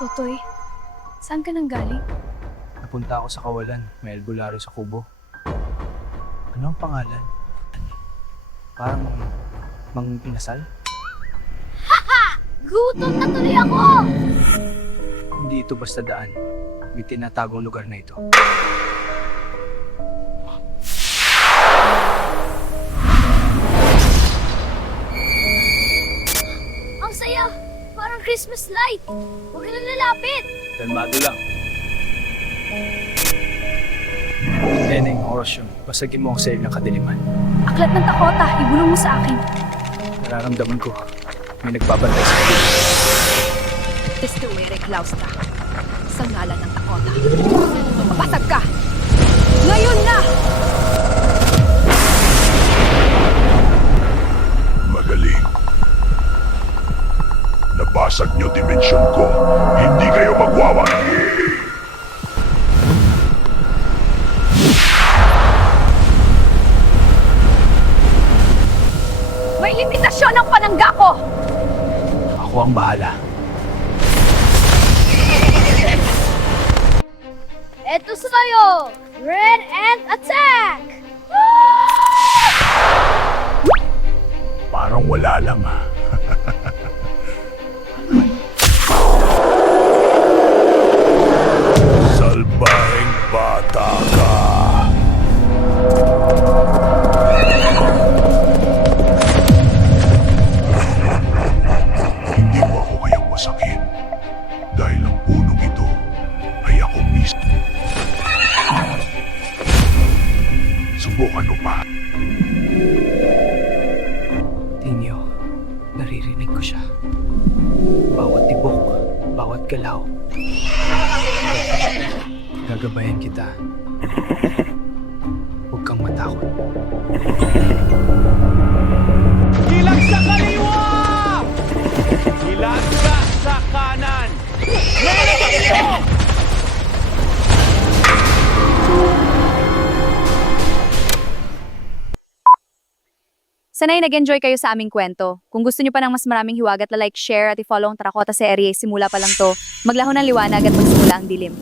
Totoy, saan ka nang galing? Napunta ako sa kawalan, may albularyo sa kubo. Ano ang pangalan? Parang inasal? Gutom na tuloy ako! Hindi ito basta daan. May tinatagong lugar na ito. Ang saya! Parang Christmas light! Huwag ka na lalapit! Kalmado lang. Neneng, oras yun. Basagin mo ang sail ng kadiliman. Aklat ng takota, ibulong mo sa akin. Nararamdaman ko. May nagbabantay sa akin. Destruere Claustra, sa ngalan ng takota. Mapasag ka! Ngayon na! Magaling. Nabasag niyo dimensyon ko. Hindi kayo magwawagi. May limitasyon ang panangga ko! Ako ang bahala. Eto sa'yo! Red Ant Attack! Parang wala lang ah. Salbahing bata ka. Hindi mo ako kayang masakit. Dahil ang punong ito ay ako mismo. Subukan mo pa. Tinyo, naririnig ko siya. Bawat tibok, bawat galaw. Gagabayan kita. Huwag kang matakot. Hilag sa kaliwa! Hilag sa kanan! Sanay nag-enjoy kayo sa aming kwento. Kung gusto nyo pa ng mas maraming hiwagat, like, share at i-follow ang Tarakota Series, simula pa lang to. Maglaho ng liwanag at magsimula ang dilim.